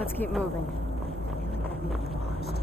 Let's keep moving. I feel like we're being watched.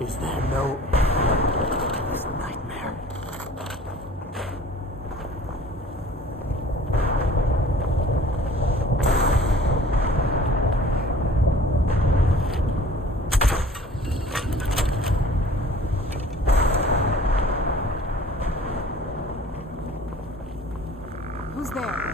Is there no... This nightmare? Who's there?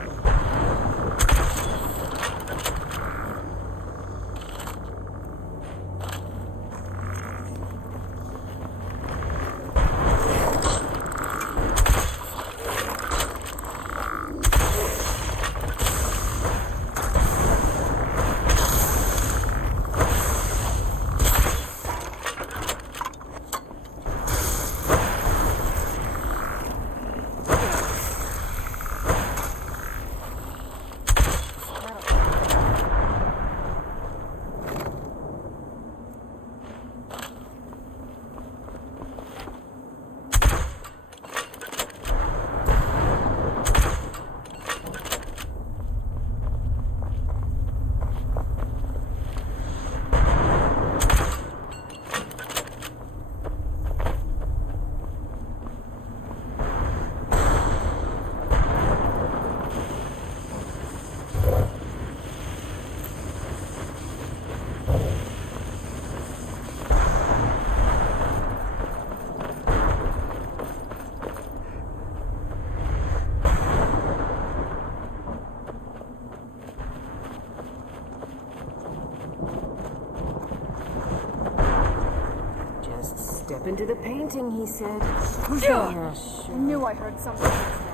Step into the painting, he said. Who's there? Yeah, sure. I knew I heard something like that.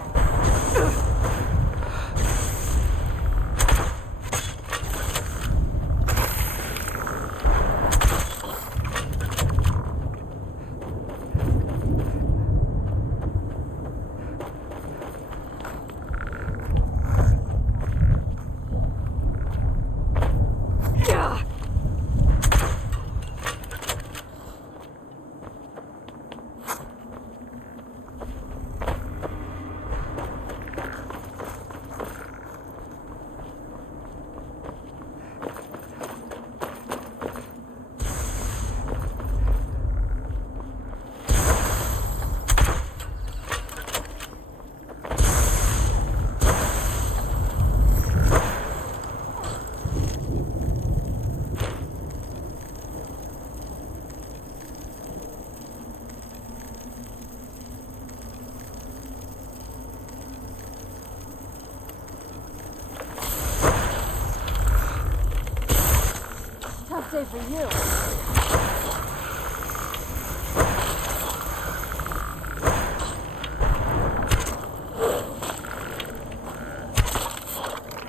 day for you.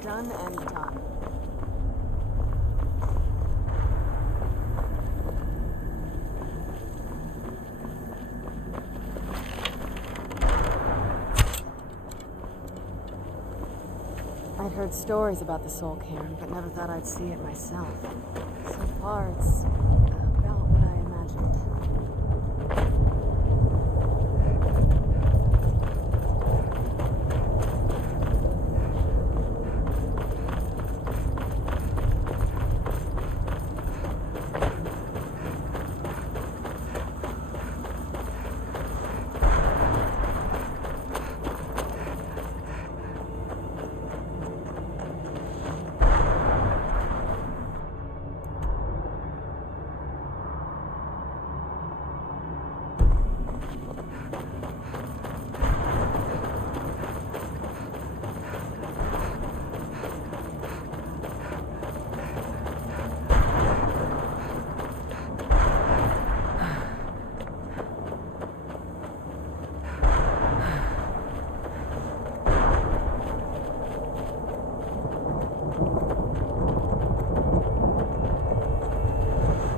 Done and done. I'd heard stories about the Soul Cairn, but never thought I'd see it myself. So far, it's about what I imagined.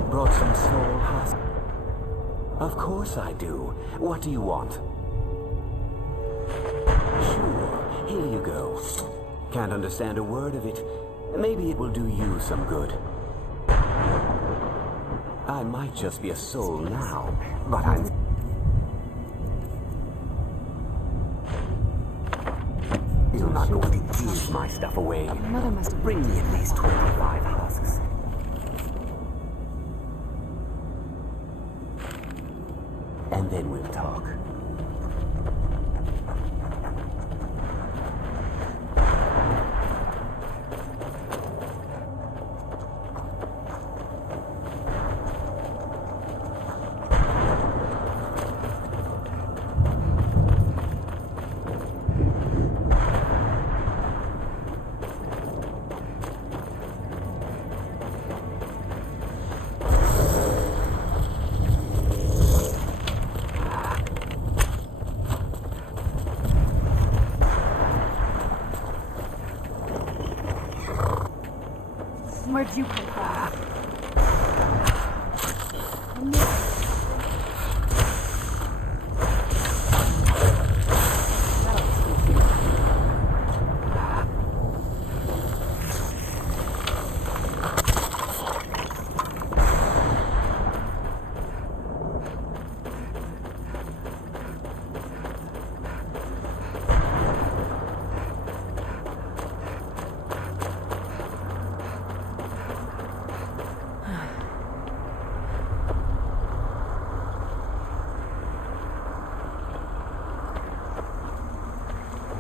Brought some soul husk? Of course I do. What do you want? Sure, here you go. Can't understand a word of it. Maybe it will do you some good. I might just be a soul now, but I'm... You're not going to give my stuff away. Your mother must have Bring me at least 25 husks. And then we'll talk. Where'd you come from?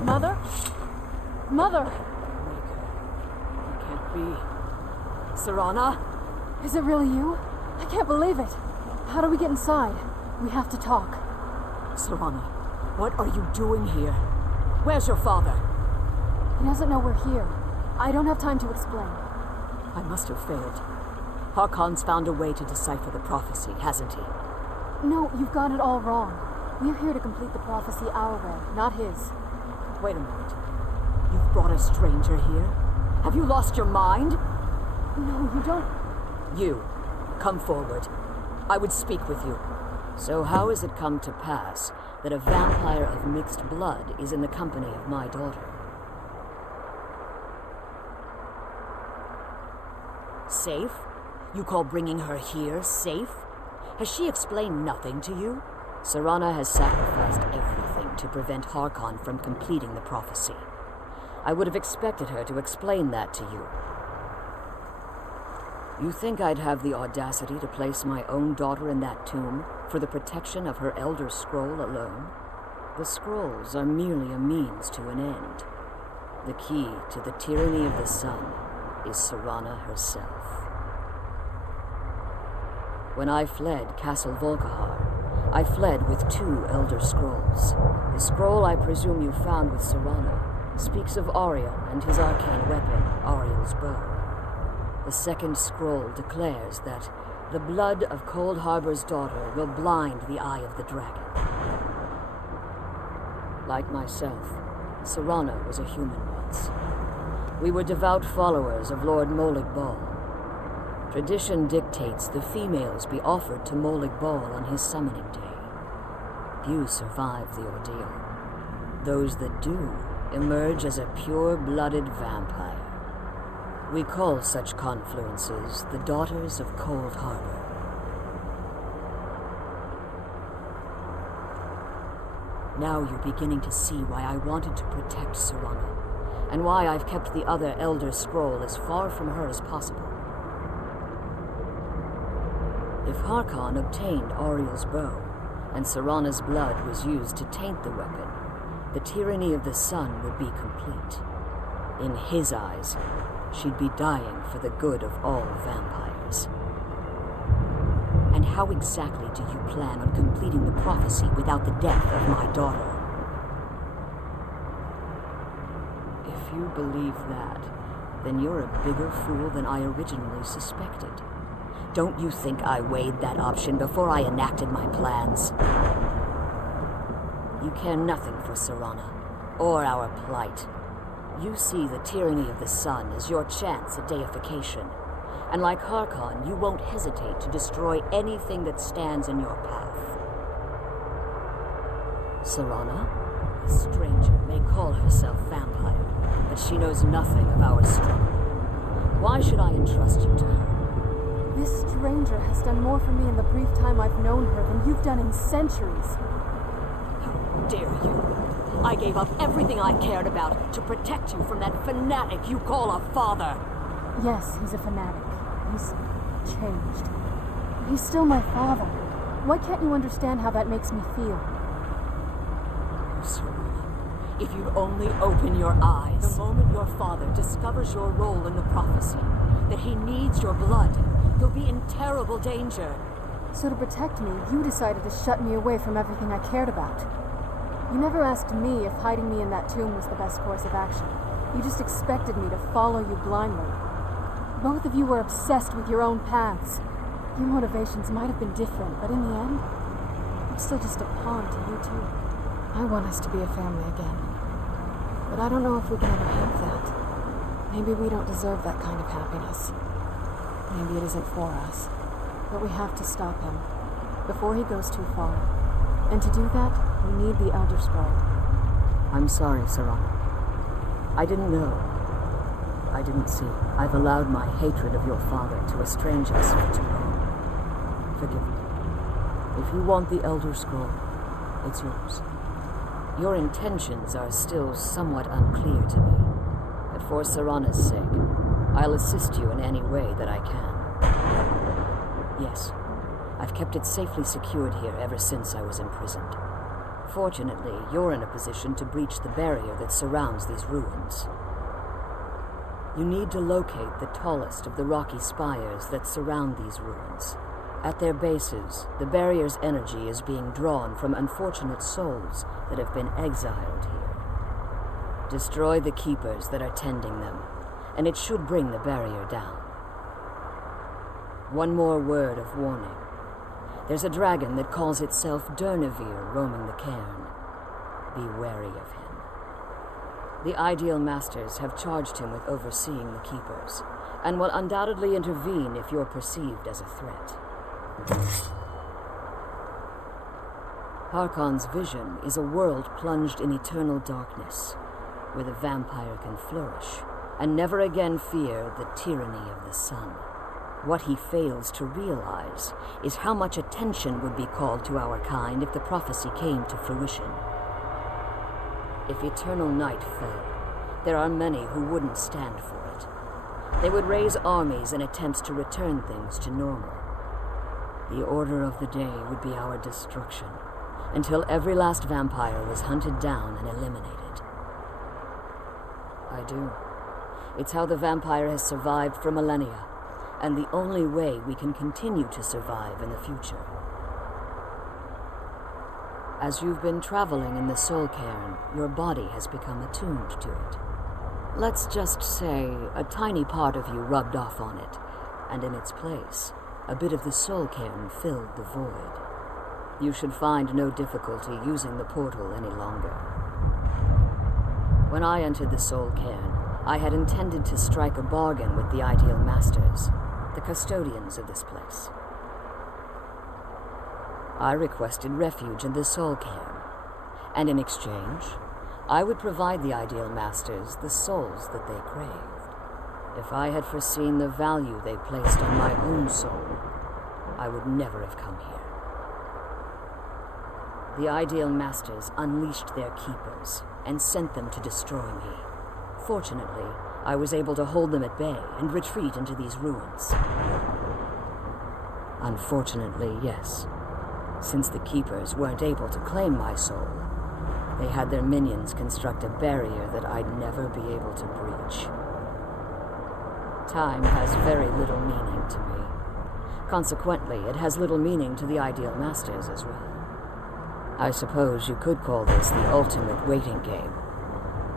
Mother? Mother! It can't be. Serana? Is it really you? I can't believe it. How do we get inside? We have to talk. Serana, what are you doing here? Where's your father? He doesn't know we're here. I don't have time to explain. I must have failed. Harkon's found a way to decipher the prophecy, hasn't he? No, you've got it all wrong. We're here to complete the prophecy our way, not his. Wait a minute. You've brought a stranger here? Have you lost your mind? No, you don't... You, come forward. I would speak with you. So how has it come to pass that a vampire of mixed blood is in the company of my daughter? Safe? You call bringing her here safe? Has she explained nothing to you? Serana has sacrificed everything to prevent Harkon from completing the prophecy. I would have expected her to explain that to you. You think I'd have the audacity to place my own daughter in that tomb for the protection of her Elder Scroll alone? The scrolls are merely a means to an end. The key to the tyranny of the sun is Serana herself. When I fled Castle Volkihar, I fled with 2 Elder Scrolls. The scroll I presume you found with Serana speaks of Ariel and his arcane weapon, Ariel's bow. The second scroll declares that the blood of Cold Harbor's daughter will blind the eye of the dragon. Like myself, Serana was a human once. We were devout followers of Lord Molig Bal. Tradition dictates the females be offered to Molig Bal on his summoning day. Few survive the ordeal. Those that do emerge as a pure-blooded vampire. We call such confluences the Daughters of Cold Harbor. Now you're beginning to see why I wanted to protect Serana, and why I've kept the other Elder Scroll as far from her as possible. If Harkon obtained Auriel's bow, and Serana's blood was used to taint the weapon, the tyranny of the sun would be complete. In his eyes, she'd be dying for the good of all vampires. And how exactly do you plan on completing the prophecy without the death of my daughter? If you believe that, then you're a bigger fool than I originally suspected. Don't you think I weighed that option before I enacted my plans? You care nothing for Serana, or our plight. You see the tyranny of the sun as your chance at deification. And like Harkon, you won't hesitate to destroy anything that stands in your path. Serana, the stranger, may call herself vampire, but she knows nothing of our struggle. Why should I entrust you to her? This stranger has done more for me in the brief time I've known her than you've done in centuries. How dare you? I gave up everything I cared about to protect you from that fanatic you call a father. Yes, he's a fanatic. He's changed. He's still my father. Why can't you understand how that makes me feel? Serana, if you'd only open your eyes. The moment your father discovers your role in the prophecy, that he needs your blood, you'll be in terrible danger. So to protect me, you decided to shut me away from everything I cared about. You never asked me if hiding me in that tomb was the best course of action. You just expected me to follow you blindly. Both of you were obsessed with your own paths. Your motivations might have been different, but in the end, I'm still just a pawn to you two. I want us to be a family again. But I don't know if we can ever have that. Maybe we don't deserve that kind of happiness. Maybe it isn't for us. But we have to stop him before he goes too far. And to do that, we need the Elder Scroll. I'm sorry, Serana. I didn't know. I didn't see. I've allowed my hatred of your father to estrange us for too long. Forgive me. If you want the Elder Scroll, it's yours. Your intentions are still somewhat unclear to me, but for Serana's sake, I'll assist you in any way that I can. Yes, I've kept it safely secured here ever since I was imprisoned. Fortunately, you're in a position to breach the barrier that surrounds these ruins. You need to locate the tallest of the rocky spires that surround these ruins. At their bases, the barrier's energy is being drawn from unfortunate souls that have been exiled here. Destroy the keepers that are tending them, and it should bring the barrier down. One more word of warning. There's a dragon that calls itself Durnevere roaming the cairn. Be wary of him. The Ideal Masters have charged him with overseeing the Keepers, and will undoubtedly intervene if you're perceived as a threat. Harkon's vision is a world plunged in eternal darkness, where the vampire can flourish, and never again fear the tyranny of the sun. What he fails to realize is how much attention would be called to our kind if the prophecy came to fruition. If eternal night fell, there are many who wouldn't stand for it. They would raise armies in attempts to return things to normal. The order of the day would be our destruction, until every last vampire was hunted down and eliminated. I do. It's how the vampire has survived for millennia, and the only way we can continue to survive in the future. As you've been traveling in the Soul Cairn, your body has become attuned to it. Let's just say a tiny part of you rubbed off on it, and in its place, a bit of the soul cairn filled the void. You should find no difficulty using the portal any longer. When I entered the soul cairn, I had intended to strike a bargain with the Ideal Masters, the custodians of this place. I requested refuge in the soul cairn, and in exchange, I would provide the Ideal Masters the souls that they craved. If I had foreseen the value they placed on my own soul, I would never have come here. The Ideal Masters unleashed their keepers and sent them to destroy me. Fortunately, I was able to hold them at bay and retreat into these ruins. Unfortunately, yes. Since the keepers weren't able to claim my soul, they had their minions construct a barrier that I'd never be able to breach. Time has very little meaning to me. Consequently, it has little meaning to the Ideal Masters as well. I suppose you could call this the ultimate waiting game,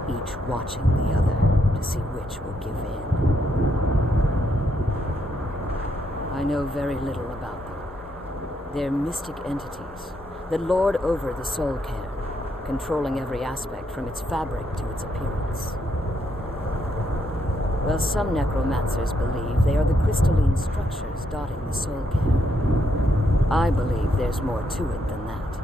each watching the other to see which will give in. I know very little about them. They're mystic entities that lord over the soul cairn, controlling every aspect from its fabric to its appearance. While some necromancers believe they are the crystalline structures dotting the soul cairn, I believe there's more to it than that.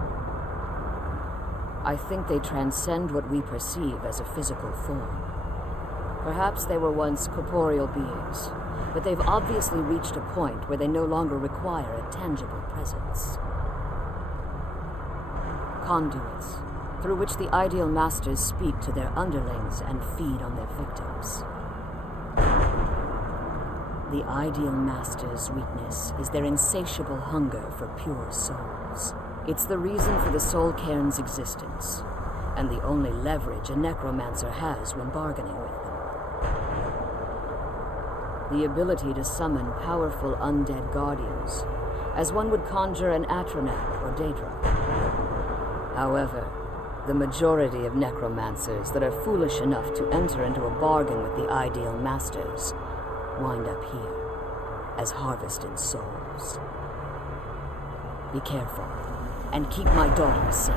I think they transcend what we perceive as a physical form. Perhaps they were once corporeal beings, but they've obviously reached a point where they no longer require a tangible presence. Conduits, through which the Ideal Masters speak to their underlings and feed on their victims. The Ideal Masters' weakness is their insatiable hunger for pure souls. It's the reason for the soul cairn's existence, and the only leverage a necromancer has when bargaining with them. The ability to summon powerful undead guardians, as one would conjure an Atronach or Daedra. However, the majority of necromancers that are foolish enough to enter into a bargain with the Ideal Masters wind up here as harvested souls. Be careful, and keep my daughter safe.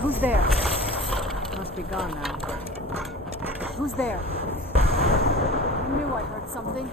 Who's there? Must be gone now. Who's there? I knew I heard something.